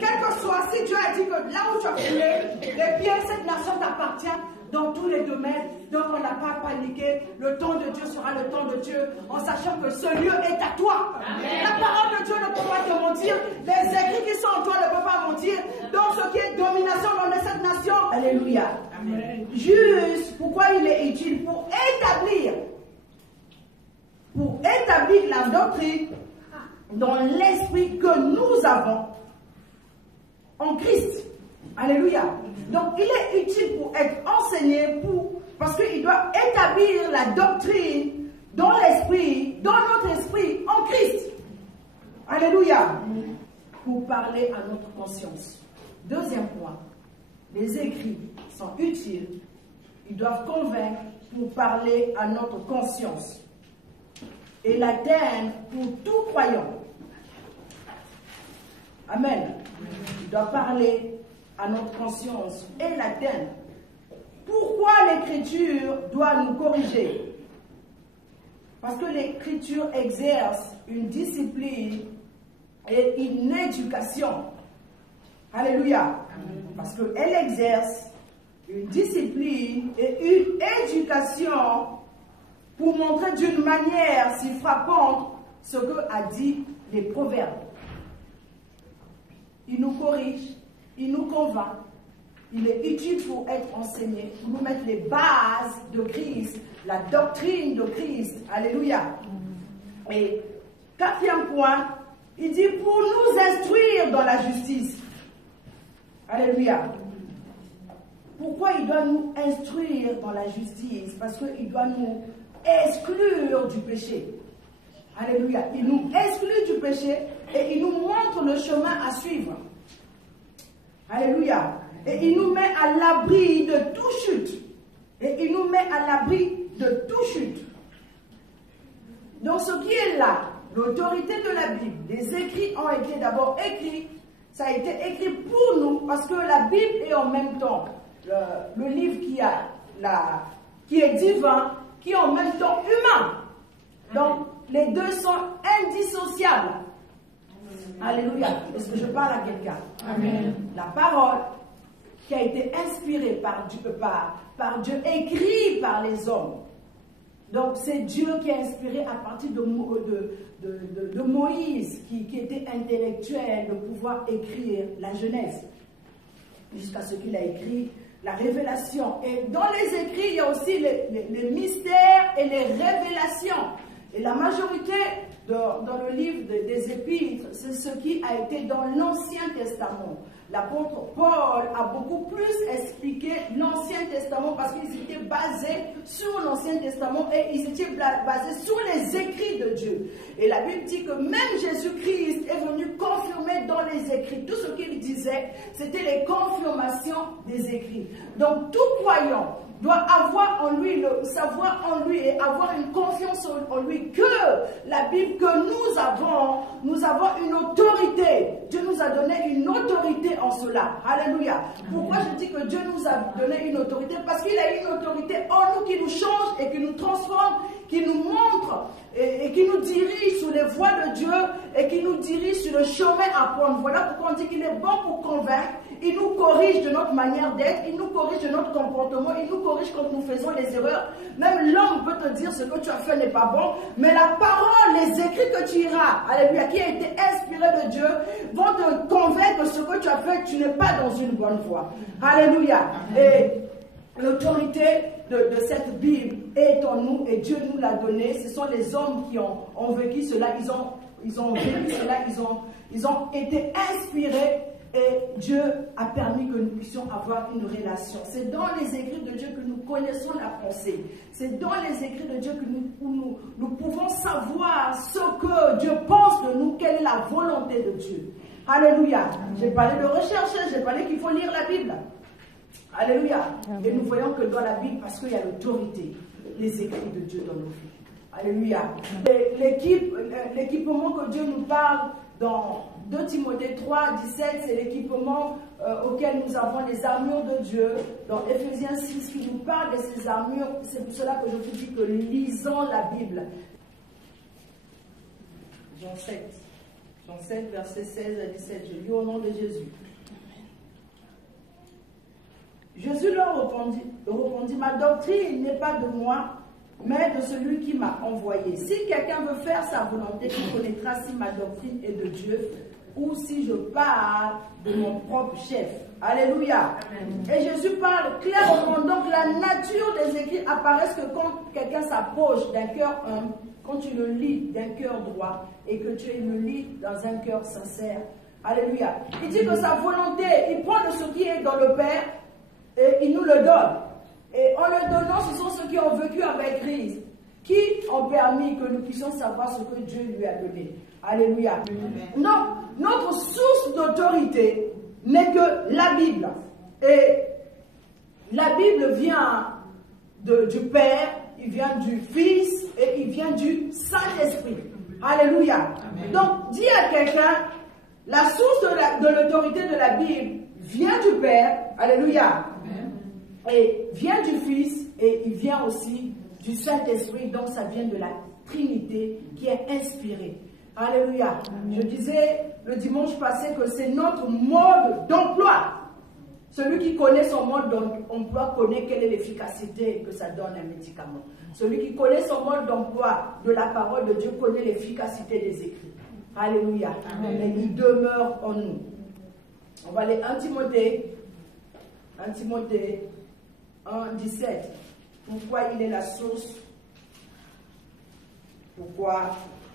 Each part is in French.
Quel que soit, si Dieu a dit que là où tu as foulé, les pieds, cette nation t'appartient dans tous les domaines. Donc on n'a pas paniqué. Le temps de Dieu sera le temps de Dieu, en sachant que ce lieu est à toi. La parole de Dieu ne peut pas te mentir. Les écrits qui sont en toi ne peuvent pas mentir. Donc ce qui est domination dans cette nation, alléluia. Amen. Juste, pourquoi il est utile? Pour établir la doctrine dans l'esprit que nous avons en Christ. Alléluia. Donc il est utile pour être enseigné, parce qu'il doit établir la doctrine dans l'esprit, dans notre esprit, en Christ. Alléluia. Pour parler à notre conscience. Deuxième point, les écrits sont utiles. Ils doivent convaincre pour parler à notre conscience. Et l'atteindre pour tout croyant. Amen. Il doit parler à notre conscience et l'atteindre. Pourquoi l'écriture doit nous corriger? Parce que l'écriture exerce une discipline et une éducation. Alléluia. Parce qu'elle exerce une discipline et une éducation pour montrer d'une manière si frappante ce que a dit les proverbes. Il nous corrige, il nous convainc, il est utile pour être enseigné, pour nous mettre les bases de Christ, la doctrine de Christ. Alléluia. Et quatrième point, il dit pour nous instruire dans la justice. Alléluia. Pourquoi il doit nous instruire dans la justice? Parce qu'il doit nous exclure du péché. Alléluia. Il nous exclut du péché et il nous montre le chemin à suivre. Alléluia. Et il nous met à l'abri de toute chute. Et il nous met à l'abri de toute chute. Donc ce qui est là, l'autorité de la Bible, les écrits ont été d'abord écrits. Ça a été écrit pour nous parce que la Bible est en même temps le livre qui est divin, qui est en même temps humain. Donc, les deux sont indissociables. Alléluia. Est-ce que je parle à quelqu'un? Amen. La parole qui a été inspirée par Dieu, écrite par les hommes. Donc, c'est Dieu qui a inspiré à partir de Moïse, qui était intellectuel, de pouvoir écrire la Genèse, jusqu'à ce qu'il a écrit la révélation. Et dans les écrits, il y a aussi les mystères et les révélations. Et la majorité dans le livre des Épîtres, c'est ce qui a été dans l'Ancien Testament. L'apôtre Paul a beaucoup plus expliqué l'Ancien Testament parce qu'ils étaient basés sur l'Ancien Testament et ils étaient basés sur les écrits de Dieu. Et la Bible dit que même Jésus-Christ est venu confirmer dans les écrits. Tout ce qu'il disait, c'était les confirmations des écrits. Donc tout croyant doit avoir en lui, savoir en lui et avoir une confiance en lui que la Bible que nous avons une autorité. Dieu nous a donné une autorité en cela. Alléluia. Pourquoi je dis que Dieu nous a donné une autorité? Parce qu'il a une autorité en nous qui nous change et qui nous transforme, qui nous montre et qui nous dirige sur les voies de Dieu et qui nous dirige sur le chemin à prendre. Voilà pourquoi on dit qu'il est bon pour convaincre. Il nous corrige de notre manière d'être, il nous corrige de notre comportement, il nous corrige quand nous faisons les erreurs. Même l'homme peut te dire ce que tu as fait n'est pas bon, mais la parole, les écrits que tu iras, alléluia, qui a été inspiré de Dieu, vont te convaincre que ce que tu as fait, tu n'es pas dans une bonne voie. Alléluia. Et l'autorité de cette Bible est en nous et Dieu nous l'a donnée. Ce sont les hommes qui ont vécu cela, ils ont vécu cela, ils ont été inspirés. Et Dieu a permis que nous puissions avoir une relation. C'est dans les écrits de Dieu que nous connaissons la pensée. C'est dans les écrits de Dieu que nous pouvons savoir ce que Dieu pense de nous, quelle est la volonté de Dieu. Alléluia. J'ai parlé de recherche, j'ai parlé qu'il faut lire la Bible. Alléluia. Et nous voyons que dans la Bible, parce qu'il y a l'autorité, les écrits de Dieu dans nos vies. Alléluia. L'équipement que Dieu nous parle dans 2 Timothée 3, 17, c'est l'équipement auquel nous avons les armures de Dieu. Dans Éphésiens 6, qui nous parle de ces armures. C'est pour cela que je vous dis que lisons la Bible. Jean 7. Jean 7, versets 16 à 17. Je lis au nom de Jésus. Jésus leur répondit, ma doctrine n'est pas de moi, mais de celui qui m'a envoyé. Si quelqu'un veut faire sa volonté, il connaîtra si ma doctrine est de Dieu ou si je parle de mon propre chef. Alléluia. Amen. Et Jésus parle clairement. Donc la nature des écrits apparaît que quand quelqu'un s'approche d'un cœur humble, quand tu le lis d'un cœur droit et que tu le lis dans un cœur sincère. Alléluia. Il dit que sa volonté, il prend de ce qui est dans le Père et il nous le donne. Et en le donnant, ce sont ceux qui ont vécu avec Christ, qui ont permis que nous puissions savoir ce que Dieu lui a donné. Alléluia. Donc, notre source d'autorité n'est que la Bible. Et la Bible vient du Père, il vient du Fils et il vient du Saint-Esprit. Alléluia. Amen. Donc, dis à quelqu'un, la source de l'autorité de la Bible vient du Père. Alléluia. Amen. Et vient du Fils et il vient aussi du Saint-Esprit. Donc, ça vient de la Trinité qui est inspirée. Alléluia. Amen. Je disais le dimanche passé que c'est notre mode d'emploi. Celui qui connaît son mode d'emploi connaît quelle est l'efficacité que ça donne un médicament. Celui qui connaît son mode d'emploi de la parole de Dieu connaît l'efficacité des écrits. Alléluia. Amen. Et il demeure en nous. On va aller 1 Timothée 1:17. Pourquoi il est la source? Pourquoi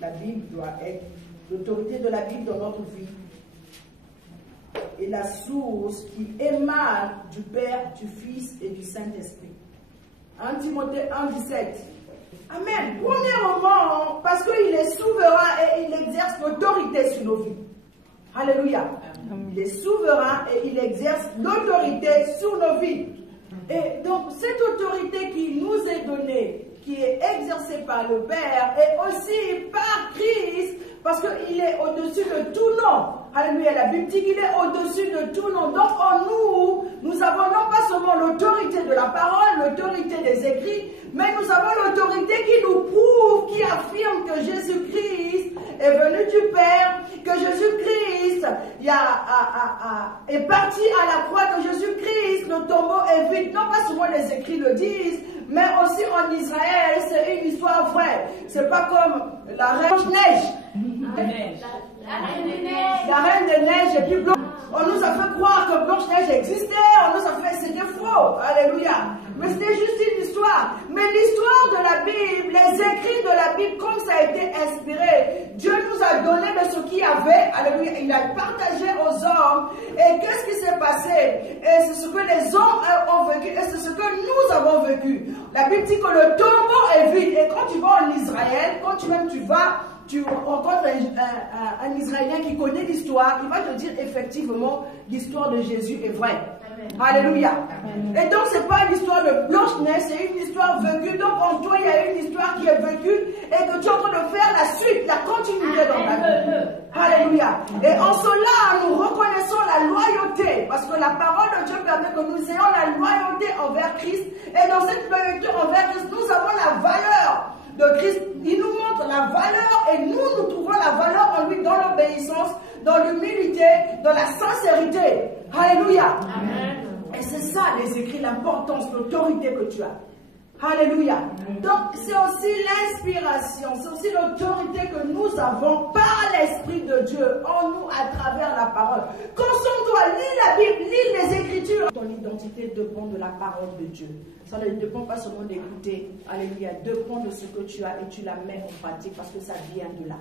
la Bible doit être l'autorité de la Bible dans notre vie et la source qui émane du Père, du Fils et du Saint-Esprit. 1 Timothée 1:17. Amen. Premièrement, parce qu'il est souverain et il exerce l'autorité sur nos vies. Alléluia. Il est souverain et il exerce l'autorité sur nos vies. Et donc, cette autorité qui nous est donnée, qui est exercée par le Père et aussi par Christ, parce qu'il est au-dessus de tout nom. Alléluia, la Bible dit qu'il est au-dessus de tout nom. Donc en nous avons non pas seulement l'autorité de la parole, l'autorité des écrits, mais nous avons l'autorité qui nous prouve, qui affirme que Jésus-Christ est venu du Père, que Jésus-Christ est parti à la croix, que Jésus-Christ, le tombeau est vide. Non pas seulement les écrits le disent, mais aussi en Israël, c'est une histoire vraie. C'est pas comme la reine Blanche-Neige. La reine des neiges et puis Blanche. On nous a fait croire que Blanche-Neige existait, on nous a fait c'était faux. Alléluia. Mais c'était juste une histoire. Mais l'histoire de la Bible, les écrits de la Bible, comme ça a été inspiré, Dieu nous a donné de ce qu'il y avait. Alléluia. Il a partagé aux hommes. Et qu'est-ce qui s'est passé? Et c'est ce que les hommes ont vécu. Et c'est ce que nous avons vécu. La Bible dit que le tombeau est vide. Et quand tu vas en Israël, quand tu rencontres un Israélien qui connaît l'histoire, il va te dire effectivement l'histoire de Jésus est vraie. Amen. Alléluia. Amen. Et donc c'est pas une histoire de Blanche-Neige, c'est une histoire vécue. Donc en toi il y a une histoire qui est vécue et que tu es en train de faire la suite, la continuité dans ta vie. Alléluia. Et en cela nous reconnaissons la loyauté, parce que la parole de Dieu permet que nous ayons la loyauté envers Christ. Et dans cette loyauté envers Christ, nous avons la valeur de Christ. Il nous montre la valeur et nous trouvons la valeur en lui dans l'obéissance, dans l'humilité, dans la sincérité. Alléluia. Amen. Et c'est ça les écrits, l'importance, l'autorité que tu as. Alléluia. Donc c'est aussi l'inspiration, c'est aussi l'autorité que nous avons par l'Esprit de Dieu en nous à travers la parole. Concentre-toi, lis la Bible, lis les Écritures. Ton identité dépend de la parole de Dieu. Ça ne dépend pas seulement d'écouter. Alléluia. Dépend de ce que tu as et tu la mets en pratique parce que ça vient de là.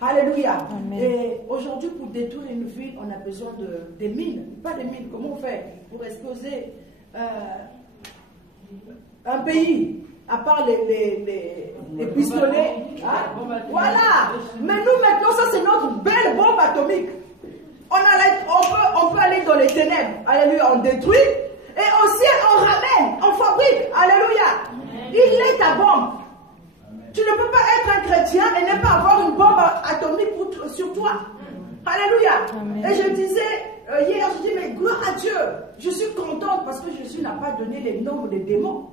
Alléluia. Amen. Et aujourd'hui, pour détruire une ville, on a besoin des mines. Pas des mines. Comment on fait pour exploser un pays, à part les pistolets. Hein? Voilà. Mais nous, maintenant, ça, c'est notre belle bombe atomique. On peut aller dans les ténèbres. Alléluia. On détruit. Et au ciel, on ramène. On fabrique. Alléluia. Il est ta bombe. Tu ne peux pas être un chrétien et ne pas avoir une bombe atomique sur toi. Alléluia. Amen. Et je disais, hier, je dis, mais gloire à Dieu. Je suis contente parce que Jésus n'a pas donné les noms des démons.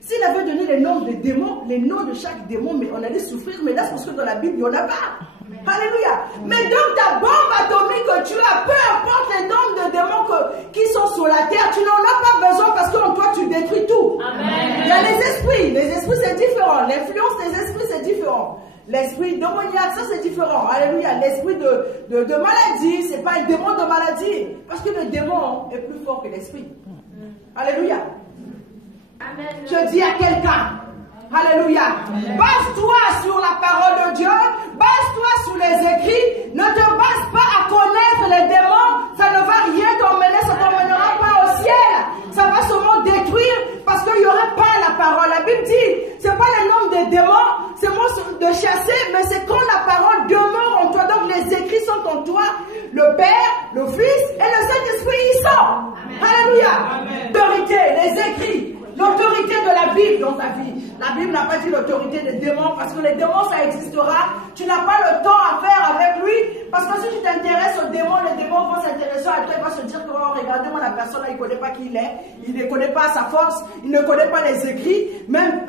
S'il avait donné les noms des démons, les noms de chaque démon, mais on allait souffrir. Mais là, c'est parce que dans la Bible, il n'y en a pas. Alléluia. Mais donc ta bombe atomique que tu as, peu importe les noms de démons qui sont sur la terre, tu n'en as pas besoin parce qu'en toi tu détruis tout. Amen. Il y a les esprits c'est différent. L'influence des esprits c'est différent. L'esprit démoniaque, ça c'est différent. Alléluia. L'esprit de maladie, c'est pas un démon de maladie. Parce que le démon est plus fort que l'esprit. Alléluia. Amen. Je dis à quelqu'un, alléluia, base-toi sur la parole de Dieu, base-toi sur les écrits, ne te base pas à connaître les démons, ça ne va rien t'emmener, ça ne t'emmènera pas au ciel, ça va seulement détruire parce qu'il n'y aura pas la parole. La Bible dit, c'est pas le nom des démons, c'est moi de chasser, mais c'est quand la parole demeure en toi, donc les écrits sont en toi, le Père, le Fils et le Saint-Esprit y sont. Alléluia. L'autorité, les écrits, l'autorité de la Bible dans ta vie. La Bible n'a pas dit l'autorité des démons parce que les démons ça existera. Tu n'as pas le temps à faire avec lui parce que si tu t'intéresses aux démons, les démons vont s'intéresser à toi. Ils vont se dire que oh, regardez-moi la personne là, il ne connaît pas qui il est, il ne connaît pas sa force, il ne connaît pas les écrits. Même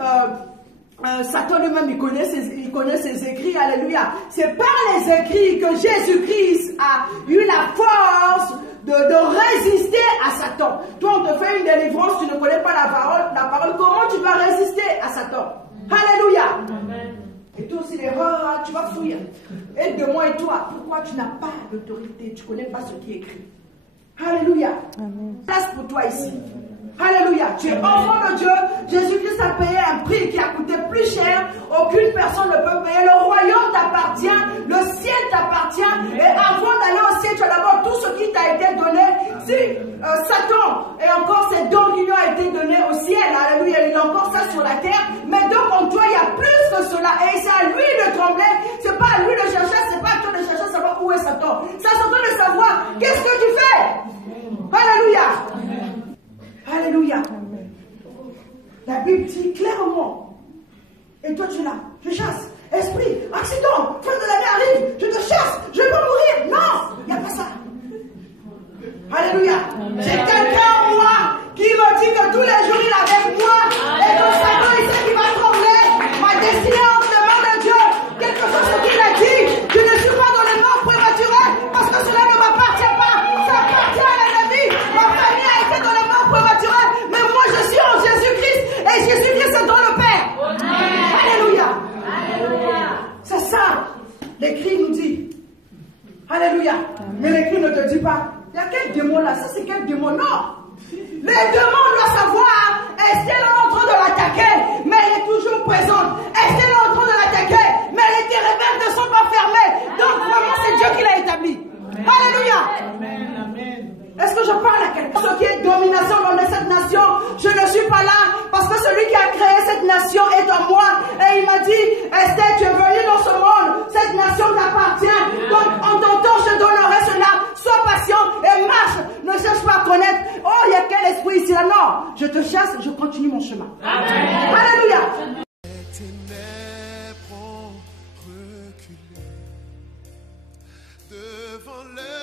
Satan lui-même il connaît ses écrits. Alléluia. C'est par les écrits que Jésus-Christ a eu la force de résister à Satan. Toi, on te fait une délivrance, tu ne connais pas la parole, comment tu vas résister à Satan? Alléluia. Amen. Et toi aussi, tu vas fuir. Aide-moi et toi, pourquoi tu n'as pas d'autorité? Tu ne connais pas ce qui est écrit. Alléluia. Amen. Place pour toi ici. Alléluia. Tu es enfant de Dieu. Jésus-Christ a payé un prix qui a coûté plus cher. Aucune personne ne peut payer. Le royaume t'appartient. Le ciel t'appartient. Et avant d'aller au ciel, tu as d'abord tout ce qui t'a été donné. Si Satan et encore ses dons qui lui ont été donnés au ciel, alléluia, il a encore ça sur la terre. Mais donc en toi, il y a plus que cela. Et c'est à lui de trembler. C'est pas à lui de chercher. C'est pas à toi de chercher savoir où est Satan. C'est à Satan de savoir qu'est-ce que tu fais. Alléluia. Alléluia. La Bible dit clairement. Et toi tu es là, je chasse. Esprit, accident, fin de l'année arrive, je te chasse, je vais mourir. Non, il n'y a pas ça. Alléluia. J'ai quelqu'un en moi qui me dit que tous les jours il est avec moi. Et que Satan il sait qu'il va trembler. Ma destinée entre les mains de Dieu. Quelque chose qu'il a dit. Je ne suis pas dans les morts prématurées parce que cela ne m'appartient pas. Ça appartient à l'ennemi. Ma famille a été dans les morts prématurées. Mais moi je suis en Jésus-Christ. Et Jésus-Christ est dans le Père. Alléluia. C'est ça. L'écrit nous dit. Alléluia. Mais l'écrit ne te dit pas. Il y a quel démon là? Ça c'est quel démon? Non. Les démons doivent savoir. Est-ce qu'elle est en train de l'attaquer? Mais elle est toujours présente. Est-ce qu'elle est en train de l'attaquer? Mais les térébennes ne sont pas fermées. Donc vraiment c'est Dieu qui l'a établi. Alléluia. Est-ce que je parle à quelqu'un? Ce qui est domination dans cette nation, je ne suis pas là parce que celui qui a créé cette nation est en moi. Et il m'a dit, Esther, tu es venu dans ce monde, cette nation t'appartient. Donc en ton temps, je te donnerai cela. Sois patient et marche. Ne cherche pas à connaître. Oh, il y a quel esprit ici là? Non, je te chasse, je continue mon chemin. Amen. Alléluia. Devant le